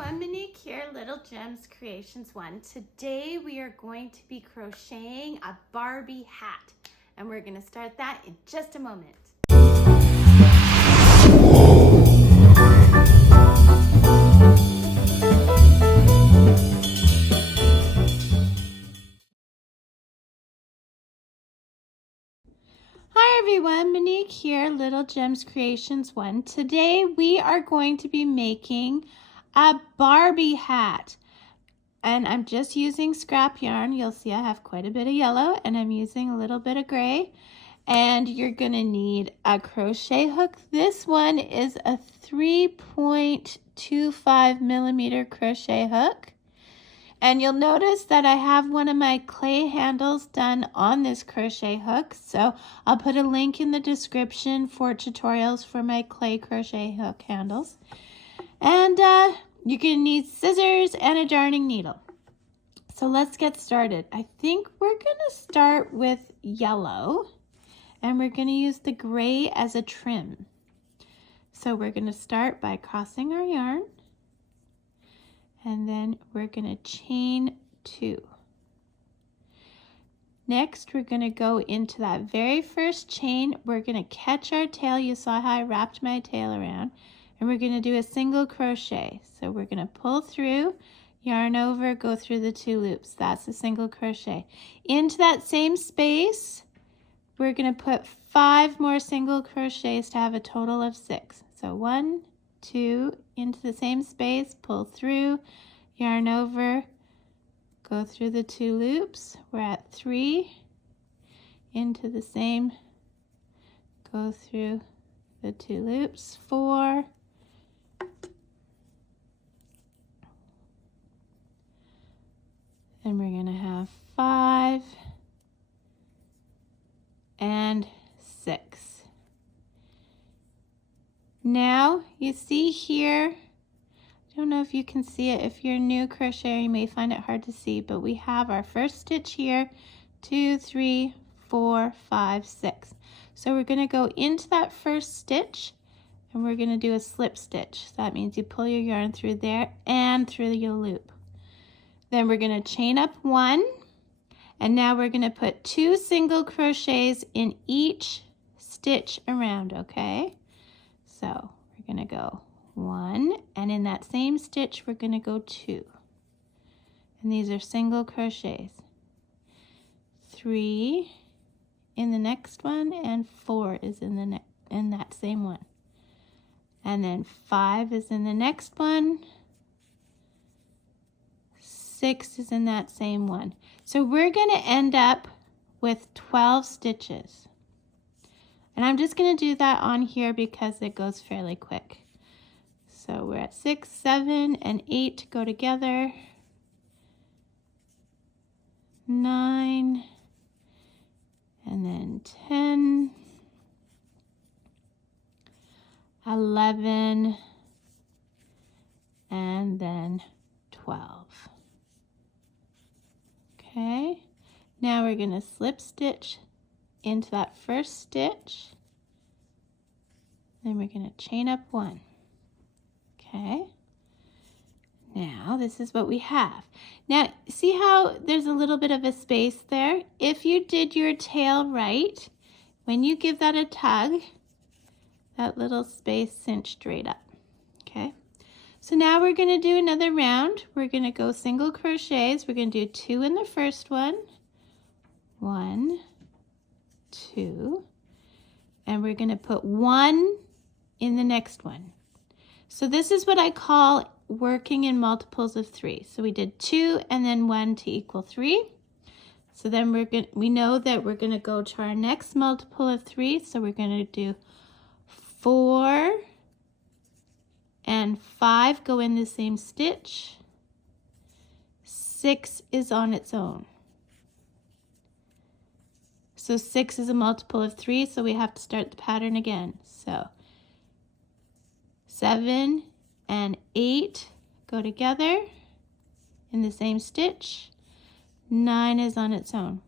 everyone, Monique here, Little Gems Creations 1. Today we are going to be crocheting a Barbie hat, and we're going to start that in just a moment. Hi everyone, Monique here, Little Gems Creations 1. Today we are going to be making a Barbie hat. And I'm just using scrap yarn. You'll see I have quite a bit of yellow and I'm using a little bit of gray. And you're going to need a crochet hook. This one is a 3.25 millimeter crochet hook. And you'll notice that I have one of my clay handles done on this crochet hook. So I'll put a link in the description for tutorials for my clay crochet hook handles. And you're going to need scissors and a darning needle. So let's get started. I think we're going to start with yellow and we're going to use the gray as a trim. So we're going to start by crossing our yarn and then we're going to chain 2. Next, we're going to go into that very first chain. We're going to catch our tail. You saw how I wrapped my tail around. And we're going to do a single crochet. So we're going to pull through, yarn over, go through the 2 loops. That's a single crochet. Into that same space, we're going to put 5 more single crochets to have a total of 6. So 1, 2, into the same space, pull through, yarn over, go through the 2 loops. We're at 3, into the same, go through the 2 loops, 4, and we're going to have 5 and 6. Now you see here, I don't know if you can see it. If you're a new crocheter, you may find it hard to see, but we have our first stitch here, 2, 3, 4, 5, 6. So we're going to go into that first stitch and we're going to do a slip stitch. So that means you pull your yarn through there and through your loop. Then we're going to chain up 1, and now we're going to put 2 single crochets in each stitch around, okay? So we're going to go 1, and in that same stitch we're going to go 2. And these are single crochets. 3 in the next one, and 4 is in that same one. And then 5 is in the next one. 6 is in that same one. So we're going to end up with 12 stitches. And I'm just going to do that on here because it goes fairly quick. So we're at 6, 7, and 8 go together. 9, and then 10, 11, and then 12. Okay, now we're going to slip stitch into that first stitch, then we're going to chain up 1. Okay, now this is what we have. Now see how there's a little bit of a space there? If you did your tail right, when you give that a tug, that little space cinched right up. Okay, so now we're going to do another round. We're going to go single crochets. We're going to do 2 in the first one, 1, 2, and we're going to put 1 in the next one. So this is what I call working in multiples of 3. So we did 2 and then 1 to equal 3. So then we know that we're going to go to our next multiple of 3. So we're going to do 4 and 5 go in the same stitch. 6 is on its own. So 6 is a multiple of 3, so we have to start the pattern again. So 7 and 8 go together in the same stitch. 9 is on its own.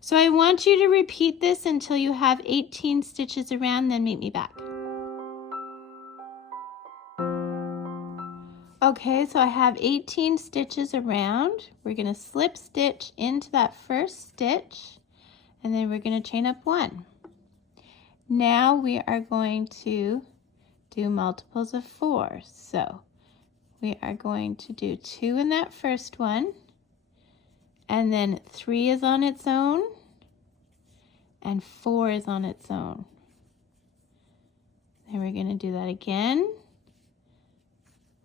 So I want you to repeat this until you have 18 stitches around, then meet me back. Okay, so I have 18 stitches around. We're going to slip stitch into that first stitch, and then we're going to chain up 1. Now we are going to do multiples of 4. So we are going to do 2 in that first one, and then 3 is on its own, and 4 is on its own. Then we're going to do that again.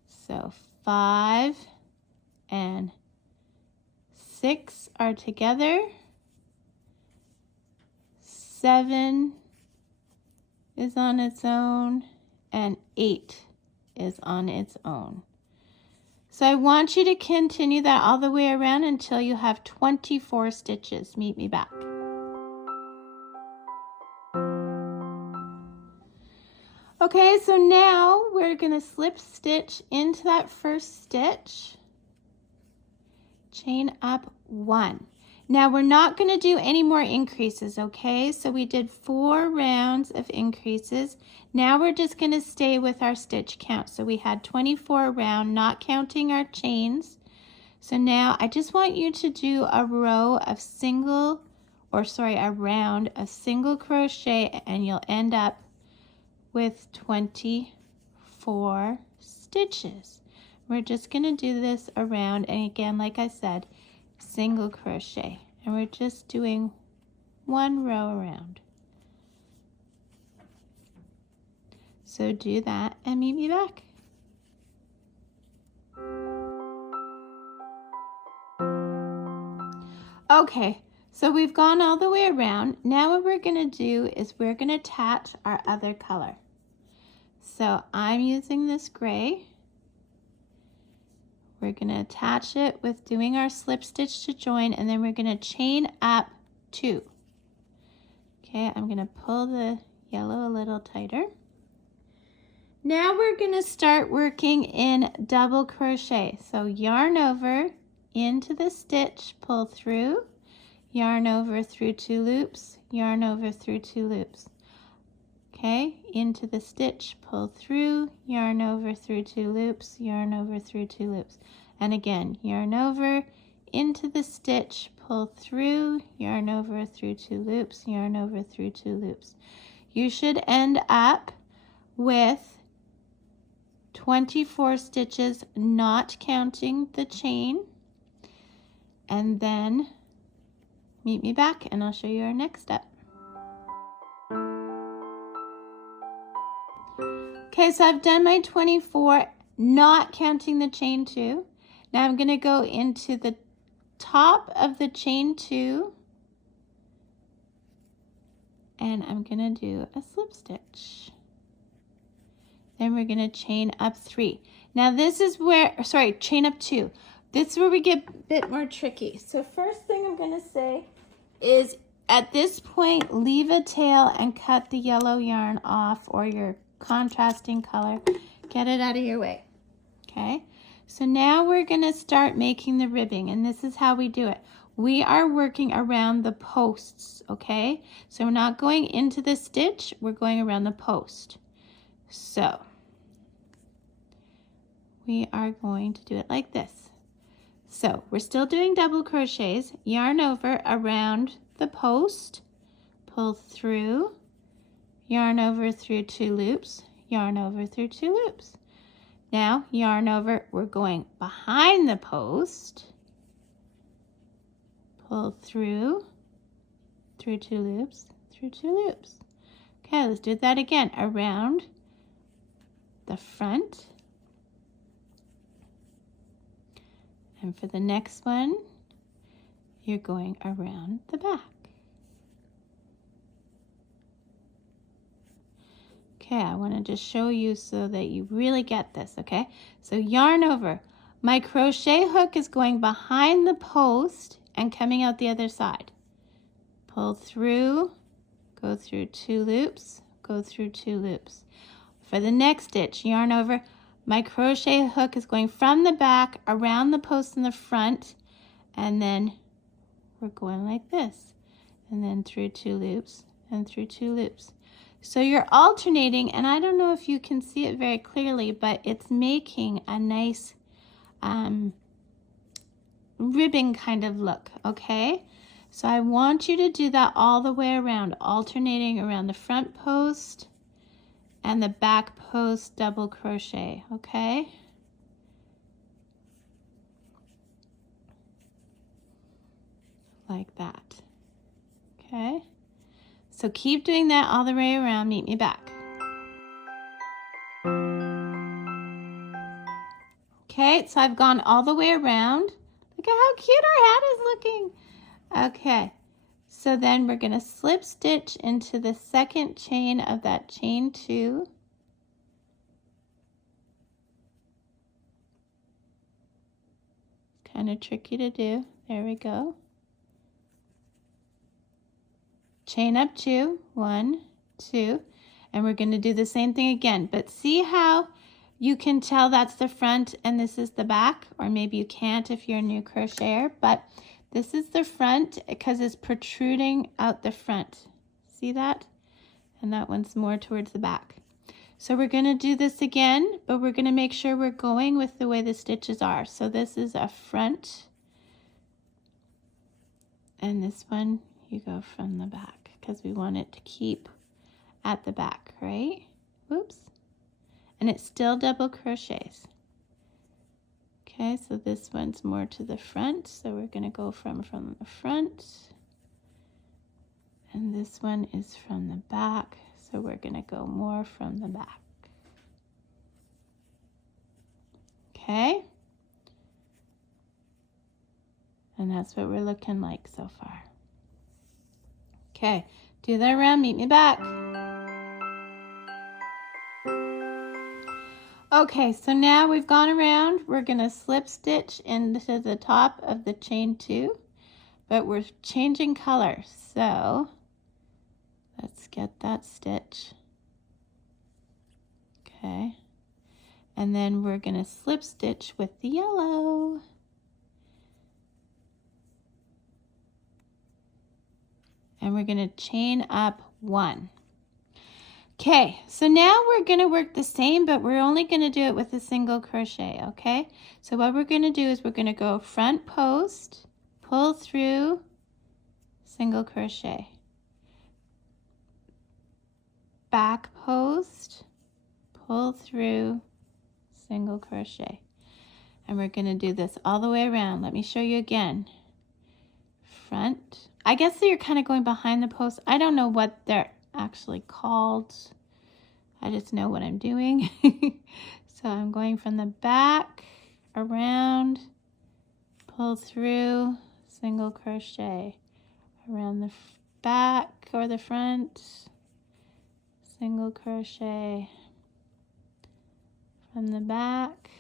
So 5 and 6 are together. 7 is on its own, and 8 is on its own. So I want you to continue that all the way around until you have 24 stitches. Meet me back. Okay, so now we're going to slip stitch into that first stitch, chain up 1. Now we're not going to do any more increases, okay? So we did 4 rounds of increases. Now we're just going to stay with our stitch count. So we had 24 around, not counting our chains. So now I just want you to do a round of single crochet, and you'll end up with 24 stitches. We're just going to do this around, and again, like I said, single crochet, and we're just doing 1 row around. So do that and meet me back. Okay, so we've gone all the way around. Now what we're going to do is we're going to attach our other color. So I'm using this gray. We're going to attach it with doing our slip stitch to join, and then we're going to chain up 2. Okay, I'm going to pull the yellow a little tighter. Now we're going to start working in double crochet. So yarn over into the stitch, pull through, yarn over through 2 loops, yarn over through 2 loops. Okay, into the stitch, pull through, yarn over through 2 loops, yarn over through 2 loops. And again, yarn over into the stitch, pull through, yarn over through 2 loops, yarn over through 2 loops. You should end up with 24 stitches, not counting the chain. And then meet me back and I'll show you our next step. Okay, so I've done my 24, not counting the chain 2. Now I'm going to go into the top of the chain 2, and I'm going to do a slip stitch. Then we're going to chain up 3. Now this is where, chain up 2. This is where we get a bit more tricky. So first thing I'm going to say is at this point, leave a tail and cut the yellow yarn off, or your contrasting color. Get it out of your way. Okay, so now we're going to start making the ribbing, and this is how we do it. We are working around the posts, okay? So we're not going into the stitch, we're going around the post. So we are going to do it like this. So we're still doing double crochets, yarn over around the post, pull through, yarn over through 2 loops, yarn over through 2 loops. Now yarn over, we're going behind the post, pull through 2 loops, through 2 loops. Okay, let's do that again, around the front. And for the next one, you're going around the back. Okay, I want to just show you so that you really get this, okay? So yarn over. My crochet hook is going behind the post and coming out the other side. Pull through, go through 2 loops, go through 2 loops. For the next stitch, yarn over. My crochet hook is going from the back around the post in the front, and then we're going like this, and then through 2 loops and through 2 loops. So you're alternating, and I don't know if you can see it very clearly, but it's making a nice ribbon kind of look, okay? So I want you to do that all the way around, alternating around the front post and the back post double crochet, okay? Like that, okay? So keep doing that all the way around. Meet me back. Okay, so I've gone all the way around. Look at how cute our hat is looking. Okay, so then we're going to slip stitch into the second chain of that chain 2. Kind of tricky to do. There we go. Chain up 2, 1, 2, and we're going to do the same thing again. But see how you can tell that's the front and this is the back, or maybe you can't if you're a new crocheter, but this is the front because it's protruding out the front. See that? And that one's more towards the back. So we're going to do this again, but we're going to make sure we're going with the way the stitches are. So this is a front, and this one you go from the back because we want it to keep at the back, right? Whoops. And it's still double crochets. Okay, so this one's more to the front, so we're going to go from the front. And this one is from the back, so we're going to go more from the back. Okay? And that's what we're looking like so far. Okay, do that around, meet me back. Okay, so now we've gone around. We're going to slip stitch into the top of the chain 2, but we're changing color. So let's get that stitch. Okay, and then we're going to slip stitch with the yellow. And we're going to chain up 1. Okay, so now we're going to work the same, but we're only going to do it with a single crochet, okay? So what we're going to do is we're going to go front post, pull through, single crochet. Back post, pull through, single crochet. And we're going to do this all the way around. Let me show you again. Front. I guess you're kind of going behind the post. I don't know what they're actually called. I just know what I'm doing. So I'm going from the back around, pull through, single crochet, around the back or the front, single crochet, from the back,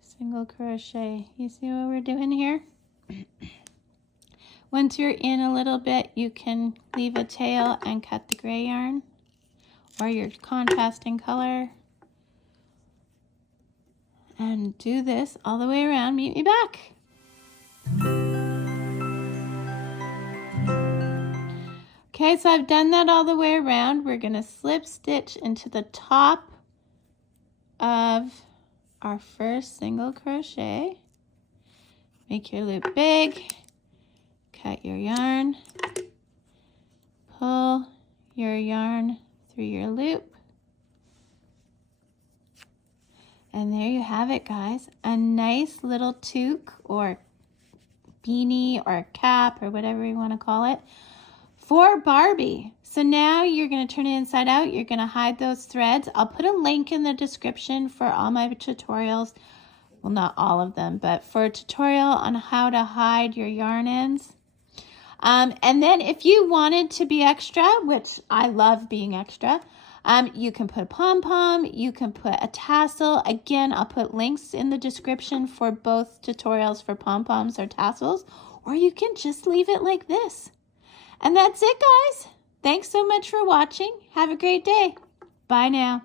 single crochet. You see what we're doing here? Once you're in a little bit, you can leave a tail and cut the gray yarn or your contrasting color. And do this all the way around. Meet me back. Okay, so I've done that all the way around. We're going to slip stitch into the top of our first single crochet. Make your loop big. Cut your yarn, pull your yarn through your loop, and there you have it, guys. A nice little toque or beanie or cap or whatever you want to call it for Barbie. So now you're going to turn it inside out. You're going to hide those threads. I'll put a link in the description for all my tutorials. Well, not all of them, but for a tutorial on how to hide your yarn ends. And then if you wanted to be extra, which I love being extra, you can put a pom-pom, you can put a tassel. Again, I'll put links in the description for both tutorials for pom-poms or tassels, or you can just leave it like this. And that's it, guys. Thanks so much for watching. Have a great day. Bye now.